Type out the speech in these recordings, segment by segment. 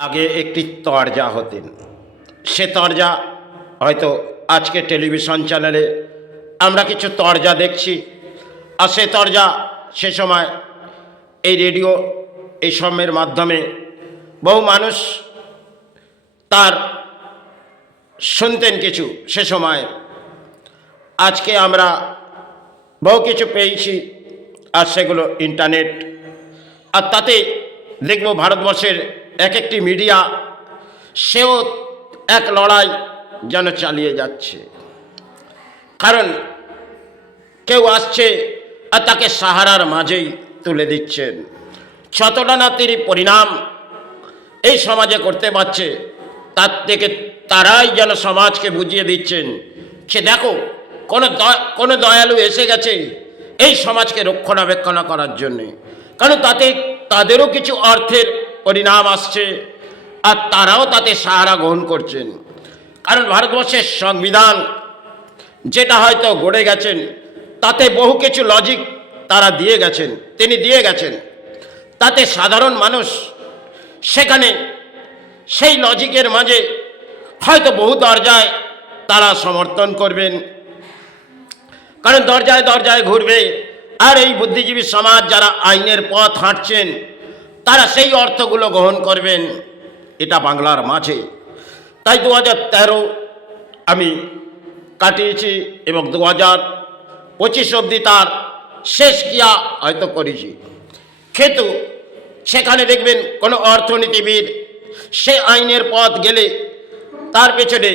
আগে একটি তরজা হতেন। সে তরজা হয়তো আজকে টেলিভিশন চ্যানেলে আমরা কিছু তরজা দেখছি, আর সে তরজা সে সময় এই রেডিও এই সমের মাধ্যমে বহু মানুষ তার শুনতেন কিছু সে সময়। আজকে আমরা বহু কিছু পেয়েছি, আর সেগুলো ইন্টারনেট, আর তাতে দেখব ভারতবর্ষের এক একটি মিডিয়া সেও এক লড়াই যেন চালিয়ে যাচ্ছে। কারণ কেউ আসছে আর তাকে সাহারার মাঝেই তুলে দিচ্ছেন। যতটা না তিনি পরিণাম এই সমাজে করতে পারছে, তার থেকে তারাই যেন সমাজকে বুঝিয়ে দিচ্ছেন সে দেখো কোনো দয়ালু এসে গেছে এই সমাজকে রক্ষণাবেক্ষণ করার জন্যে। কারণ তাতে তাদেরও কিছু অর্থের পরিণাম আসছে, আর তারাও তাতে সাহারা গ্রহণ করছেন। কারণ ভারতবর্ষের সংবিধান যেটা হয়তো গড়ে গেছেন, তাতে বহু কিছু লজিক তারা দিয়ে গেছেন, তিনি দিয়ে গেছেন। তাতে সাধারণ মানুষ সেখানে সেই লজিকের মাঝে হয়তো বহু দরজায় তারা সমর্থন করবেন, কারণ দরজায় দরজায় ঘুরবে। আর এই বুদ্ধিজীবী সমাজ যারা আইনের পথ হাঁটছেন, তারা সেই অর্থগুলো গ্রহণ করবেন এটা বাংলার মাঝে। তাই 2013 আমি কাটিয়েছি এবং 2025 অবধি তার শেষ ক্রিয়া হয়তো করেছি। কিন্তু সেখানে দেখবেন কোনো অর্থনীতিবিদ সে আইনের পথ গেলে তার পেছনে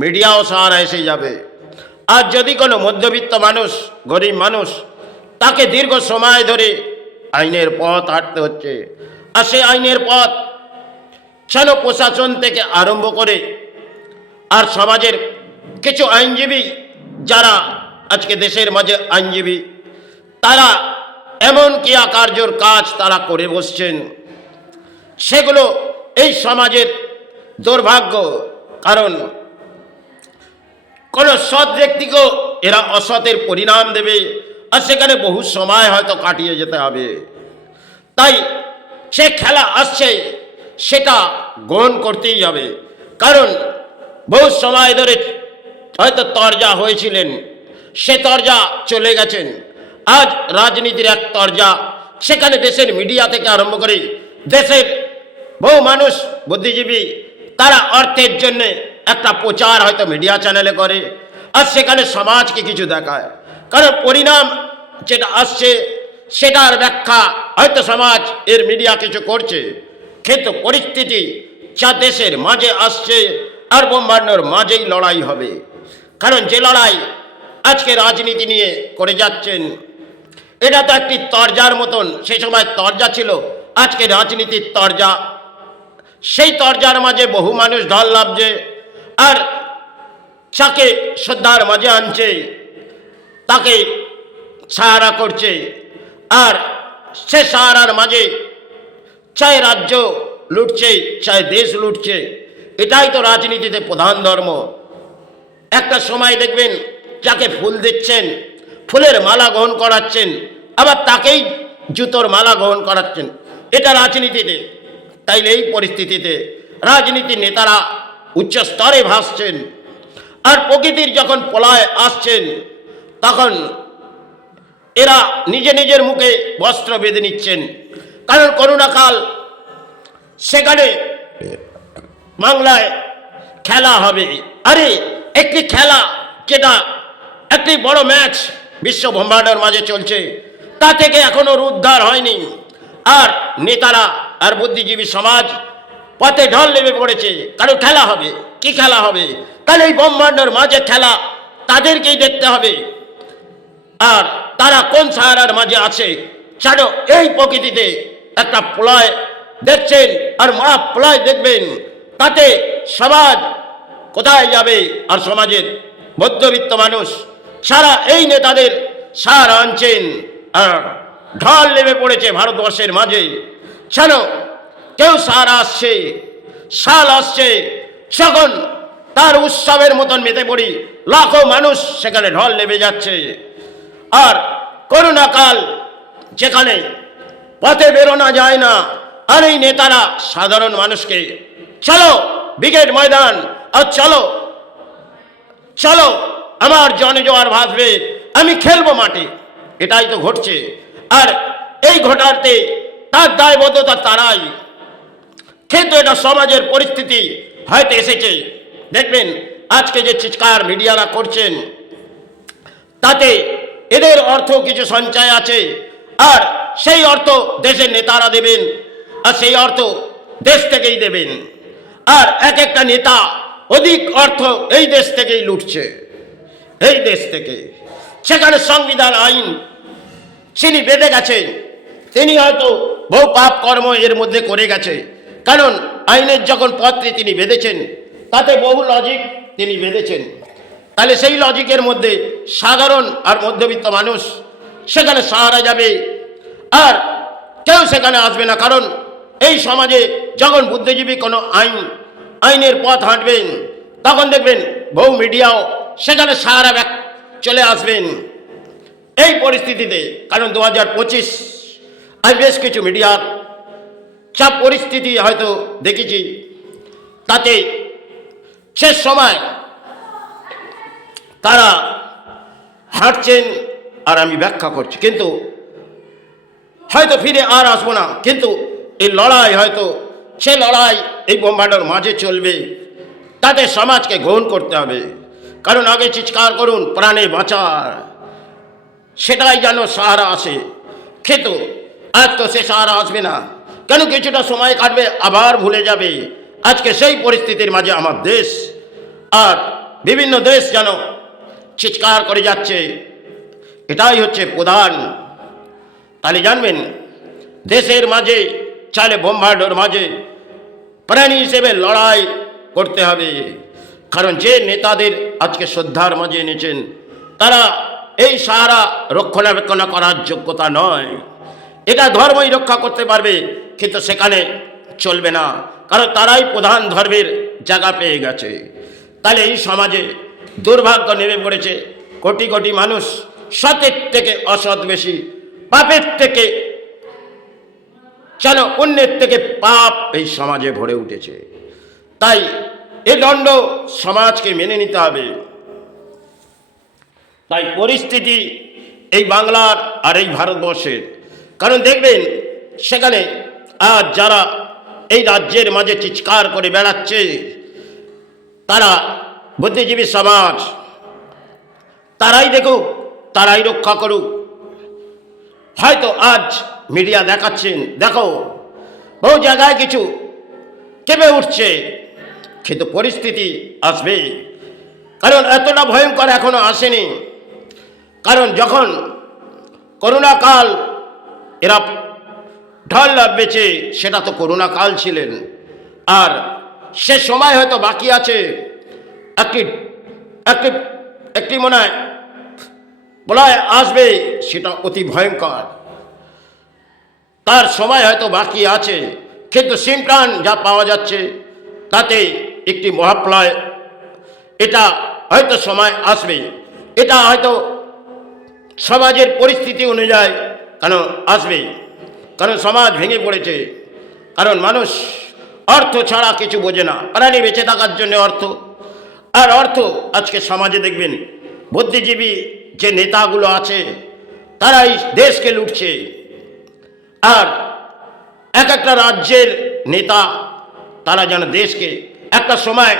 মিডিয়াও সাহারা এসে যাবে। আর যদি কোনো মধ্যবিত্ত মানুষ, গরিব মানুষ, তাকে দীর্ঘ সময় ধরে আইনের পথ হাঁটতে হচ্ছে, আর সেই আইনের পথ যেন প্রশাসন থেকে আরম্ভ করে আর সমাজের কিছু আইনজীবী যারা আজকে দেশের মাঝে আইনজীবী, তারা এমন ক্রিয়া কার্যর কাজ তারা করে বসছেন, সেগুলো এই সমাজের দুর্ভাগ্য। কারণ কোনো সৎ ব্যক্তিকেও এরা অসতের পরিণাম দেবে, আর সেখানে বহু সময় হয়তো কাটিয়ে যেতে হবে। তাই সে খেলা আসছে সেটা গ্রহণ করতেই হবে। কারণ বহু সময় ধরে হয়তো তরজা হয়েছিলেন, সে তরজা চলে গেছেন। আজ রাজনীতির এক তরজা, সেখানে দেশের মিডিয়া থেকে আরম্ভ করে দেশের বহু মানুষ বুদ্ধিজীবী তারা অর্থের জন্যে একটা প্রচার হয়তো মিডিয়া চ্যানেলে করে, আর সেখানে সমাজকে কিছু দেখায়। কারণ পরিণাম যেটা আসছে সেটার ব্যাখ্যা হয়তো সমাজ এর মিডিয়া কিছু করছে, কিন্তু পরিস্থিতি যা দেশের মাঝে আসছে আর ব্রহ্মাণ্ডের মাঝেই লড়াই হবে। কারণ যে লড়াই আজকে রাজনীতি নিয়ে করে যাচ্ছেন, এটা তো একটি তরজার মতন। সেই সময় তরজা ছিল, আজকে রাজনীতির তরজা। সেই তরজার মাঝে বহু মানুষ ঢল নামছে, আর যাকে শ্রদ্ধার মাঝে আনছে তাকে সাহারা করছে। আর সে সাহারার মাঝে চাই রাজ্য লুটছে, চাই দেশ লুটছে। এটাই তো রাজনীতিতে প্রধান ধর্ম। একটা সময় দেখবেন যাকে ফুল দিচ্ছেন, ফুলের মালা গ্রহণ করাচ্ছেন, আবার তাকেই জুতোর মালা গ্রহণ করাচ্ছেন, এটা রাজনীতিতে। তাইলে এই পরিস্থিতিতে রাজনীতির নেতারা উচ্চ স্তরে ভাসছেন, আর প্রকৃতির যখন প্রলয় আসছেন তখন এরা নিজে নিজের মুখে বস্ত্র বেঁধে নিচ্ছেন। কারণ করোনাকাল, সেখানে বাংলায় খেলা হবে। আরে একটি খেলা, যেটা একটি বড় ম্যাচ বিশ্ব ব্রহ্মাণ্ডের মাঝে চলছে, তা থেকে এখনো উদ্ধার হয়নি। আর নেতারা আর বুদ্ধিজীবী সমাজ পথে ঢল নেমে পড়েছে। কারণ খেলা হবে, কি খেলা হবে? তাহলে এই ব্রহ্মাণ্ডের মাঝে খেলা তাদেরকেই দেখতে হবে। আর তারা কোন সাহারার মাঝে আছে? জানো, এই প্রকৃতিতে একটা প্রলয় দেখছেন, আর মহা প্রলয় দেখবেন। তাতে সমাজ কোথায় যাবে? আর সমাজের মধ্যবিত্ত মানুষ সারা এই নেতাদের সাহারা আনছেন, আর ঢল নেমে পড়েছে ভারতবর্ষের মাঝে। জানো, কেউ সাহারা আসছে, সাল আসছে, যখন তার উৎসবের মতন মেতে পড়ি, লাখো মানুষ সেখানে ঢল নেমে যাচ্ছে। আর করোনা কাল, যেখানে পথে বেরোনো যায় না, আর এই নেতারা সাধারণ মানুষকে চলো ব্রিগেড ময়দান, আর চলো চলো আমার জনজোয়ার ভাসবে, আমি খেলবো মাঠে, এটাই তো ঘটছে। আর এই ঘটাতে তার দায়বদ্ধতা তারাই, কিন্তু এটা সমাজের পরিস্থিতি হয়তো এসেছে। দেখবেন আজকে যে চিৎকার মিডিয়ারা করছেন, তাতে এদের অর্থ কিছু সঞ্চয় আছে, আর সেই অর্থ দেশের নেতারা দেবেন, আর সেই অর্থ দেশ থেকেই দেবেন। আর এক একটা নেতা অধিক অর্থ এই দেশ থেকেই লুটছে, এই দেশ থেকে। সেখানে সংবিধান আইন যিনি বেঁধে গেছেন, তিনি হয়তো বহু পাপ কর্ম এর মধ্যে করে গেছে, কারণ আইনের যখন পত্রে তিনি বেঁধেছেন তাতে বহু লজিক তিনি বেঁধেছেন। তাহলে সেই লজিকের মধ্যে সাধারণ আর মধ্যবিত্ত মানুষ সেখানে সাহারা যাবে, আর কেউ সেখানে আসবে না। কারণ এই সমাজে যখন বুদ্ধিজীবী কোনো আইনের পথ হাঁটবেন, তখন দেখবেন বহু মিডিয়াও সেখানে সাহারা চলে আসবেন। এই পরিস্থিতিতে, কারণ 2025 আমি বেশ কিছু মিডিয়ার চাপ পরিস্থিতি হয়তো দেখেছি, তাতে শেষ সময় তারা হাঁটছেন আর আমি ব্যাখ্যা করছি, কিন্তু হয়তো ফিরে আর আসবো না। কিন্তু এই লড়াই হয়তো সে লড়াই এই বোমাবাড়ির মাঝে চলবে, তাদের সমাজকে গ্রহণ করতে হবে। কারণ আগে চিৎকার করুন প্রাণে বাঁচার, সেটাই যেন সাহারা আসে। কিন্তু আজ তো সে সাহারা আসবে না, কেন কিছুটা সময় কাটবে, আবার ভুলে যাবে। আজকে সেই পরিস্থিতির মাঝে আমার দেশ, আর বিভিন্ন দেশ যেন চিৎকার করে যাচ্ছে, এটাই হচ্ছে প্রধান। তাহলে জানবেন দেশের মাঝে চালে বোমাবাড়ির মাঝে প্রাণী হিসেবে লড়াই করতে হবে। কারণ যে নেতাদের আজকে শ্রদ্ধার মাঝে এনেছেন, তারা এই সাহারা রক্ষণাবেক্ষণ করার যোগ্যতা নয়। এটা ধর্মই রক্ষা করতে পারবে, কিন্তু সেখানে চলবে না, কারণ তারাই প্রধান ধর্মের জায়গা পেয়ে গেছে। তাহলে এই সমাজে দুর্ভাগ্য নেমে পড়েছে। কোটি কোটি মানুষ সতের থেকে অসৎ বেশি, পাপের থেকে যেন পুণ্যের থেকে পাপ এই সমাজে ভরে উঠেছে। তাই এ দণ্ড সমাজকে মেনে নিতে হবে। তাই পরিস্থিতি এই বাংলার আর এই ভারতবর্ষের, কারণ দেখবেন সেখানে আজ যারা এই রাজ্যের মাঝে চিৎকার করে বেড়াচ্ছে, তারা বুদ্ধিজীবী সমাজ, তারাই দেখুক, তারাই রক্ষা করুক। হয়তো আজ মিডিয়া দেখাচ্ছেন, দেখো বহু জায়গায় কিছু কেঁপে উঠছে, কিন্তু পরিস্থিতি আসবে। কারণ এতটা ভয়ঙ্কর এখনো আসেনি। কারণ যখন করোনা কাল এরা ঢল বেঁচে, সেটা তো করোনা কাল ছিলেন, আর সে সময় হয়তো বাকি আছে। একটি মনে হয় বলায় আসবে, সেটা অতি ভয়ঙ্কর, তার সময় হয়তো বাকি আছে। কিন্তু সিমটান যা পাওয়া যাচ্ছে তাতে একটি মহাপ্রলয়, এটা হয়তো সময় আসবে। এটা হয়তো সমাজের পরিস্থিতি অনুযায়ী কেন আসবে, কারণ সমাজ ভেঙে পড়েছে। কারণ মানুষ অর্থ ছাড়া কিছু বোঝে না, প্রাণী বেঁচে থাকার জন্য অর্থ। আর অর্থ আজকে সমাজে দেখবেন বুদ্ধিজীবী যে নেতাগুলো আছে, তারাই দেশকে লুটছে। আর এক একটা রাজ্যের নেতা, তারা যেন দেশকে, একটা সময়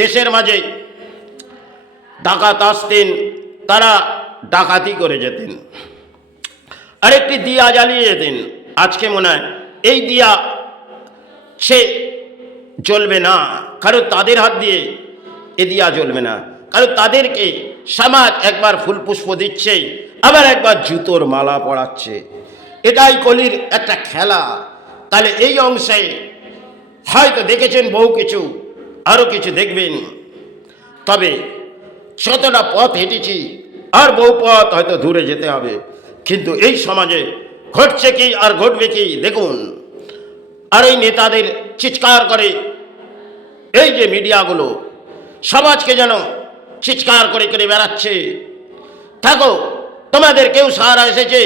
দেশের মাঝে ডাকাত আসতেন, তারা ডাকাতি করে যেতেন, আরেকটি দিয়া জ্বালিয়ে যেতেন। আজকে মনে হয় এই দিয়া সে জ্বলবে না, কারণ তাদের হাত দিয়ে এ দিয়া জ্বলবে না, কারণ তাদেরকে সমাজ একবার ফুলপুষ্প দিচ্ছে, আবার একবার জুতোর মালা পরাচ্ছে। এটাই কলির একটা খেলা। তাহলে এই অংশে হয়তো দেখেছেন বহু কিছু, আরও কিছু দেখবেন। তবে যতটা পথ হেঁটেছি, আর বহু পথ হয়তো দূরে যেতে হবে। কিন্তু এই সমাজে ঘটছে কি আর ঘটবে কি দেখুন। আর এই নেতাদের চিৎকার করে এই যে মিডিয়াগুলো সমাজকে যেন চিৎকার করে করে বেড়াচ্ছে, থাকো তোমাদের কেউ সাহারা এসেছে,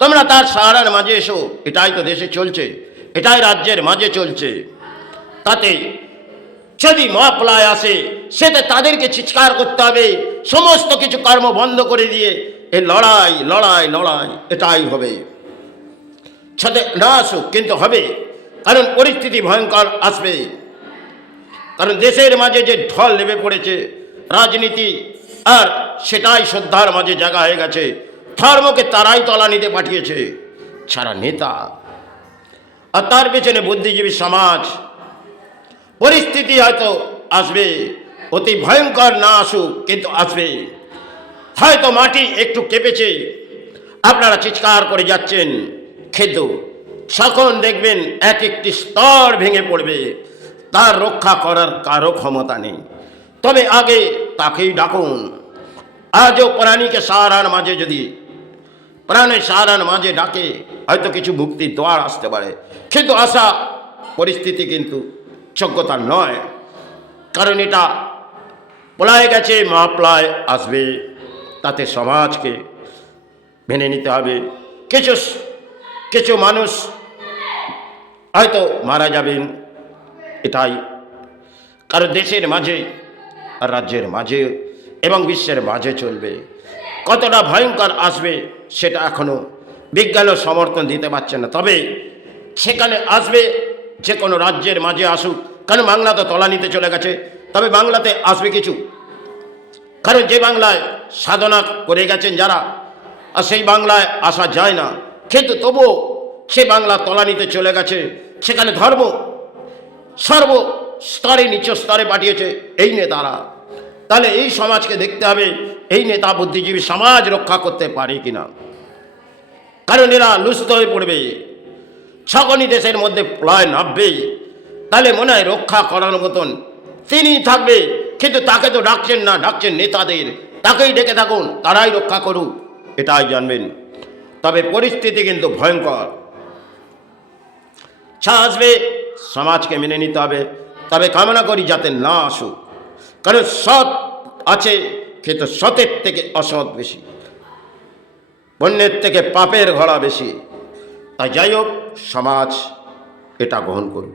তোমরা তার সাহারার মাঝে এসো, এটাই তো দেশে চলছে। এটাই রাজ্যের মাঝে চলছে। তাতে যদি মহাপ্রলয় আসে সেটা তাদেরকে চিৎকার করতে হবে, সমস্ত কিছু কর্ম বন্ধ করে দিয়ে এই লড়াই লড়াই লড়াই এটাই হবে। সাথে না আসুক কিন্তু হবে, কারণ পরিস্থিতি ভয়ঙ্কর আসবে। কারণ দেশের মাঝে যে ঢল নেমে পড়েছে রাজনীতি, আর সেটাই শ্রদ্ধার মাঝে জায়গা হয়ে গেছে। ধর্মকে তারাই তলানিতে পাঠিয়েছে, ছাড়া নেতা। আর তার পেছনে বুদ্ধিজীবী সমাজ। পরিস্থিতি হয়তো আসবে, অতি ভয়ঙ্কর না আসুক কিন্তু আসবে। হয়তো মাটি একটু কেঁপেছে, আপনারা চিৎকার করে যাচ্ছেন, কিন্তু তখন দেখবেন এক একটি স্তর ভেঙে পড়বে, তার রক্ষা করার কারো ক্ষমতা নেই। তবে আগে তাকেই ডাকুন। আজও প্রাণীকে সাহারার মাঝে যদি প্রাণের সাহারার মাঝে ডাকে, হয়তো কিছু মুক্তির দ্বার আসতে পারে, কিন্তু আসা পরিস্থিতি কিন্তু যোগ্যতা নয়। কারণ এটা প্রলয় গেছে, মহাপ্রলয় আসবে, তাতে সমাজকে মেনে নিতে হবে। কিছু কিছু মানুষ হয়তো মারা যাবেন, এটাই। কারণ দেশের মাঝে আর রাজ্যের মাঝে এবং বিশ্বের মাঝে চলবে। কতটা ভয়ঙ্কর আসবে সেটা এখনো বিজ্ঞানও সমর্থন দিতে পারছে না। তবে সেখানে আসবে, যে কোনো রাজ্যের মাঝে আসুক, কারণ বাংলা তো তলানিতে চলে গেছে। তবে বাংলাতে আসবে কিছু, কারণ যে বাংলায় সাধনা করে গেছেন যারা, আর সেই বাংলায় আসা যায় না। কিন্তু তবুও সে বাংলা তলানিতে চলে গেছে, সেখানে ধর্ম সর্বস্তরে নিচ স্তরে পাঠিয়েছে এই নেতারা। তাহলে এই সমাজকে দেখতে হবে, এই নেতা বুদ্ধিজীবী সমাজ রক্ষা করতে পারে কিনা। কারণ এরা লুস্থ হয়ে পড়বে, যখনই দেশের মধ্যে প্রলয় নামবে, তাহলে মনে হয় রক্ষা করার মতন তিনি থাকবে। কিন্তু তাকে তো ডাকছেন না, ডাকছেন নেতাদের। তাকেই ডেকে থাকুন, তারাই রক্ষা করুক, এটাই জানবেন। তবে পরিস্থিতি কিন্তু ভয়ঙ্কর। আসবে, সমাজকে মেনে নিতে হবে। তবে কামনা করি যাতে না আসুক, কারণ সৎ আছে, কিন্তু সতের থেকে অসৎ বেশি, পুণ্যের থেকে পাপের ঘোড়া বেশি। তাই যাই হোক, সমাজ এটা গ্রহণ করুক।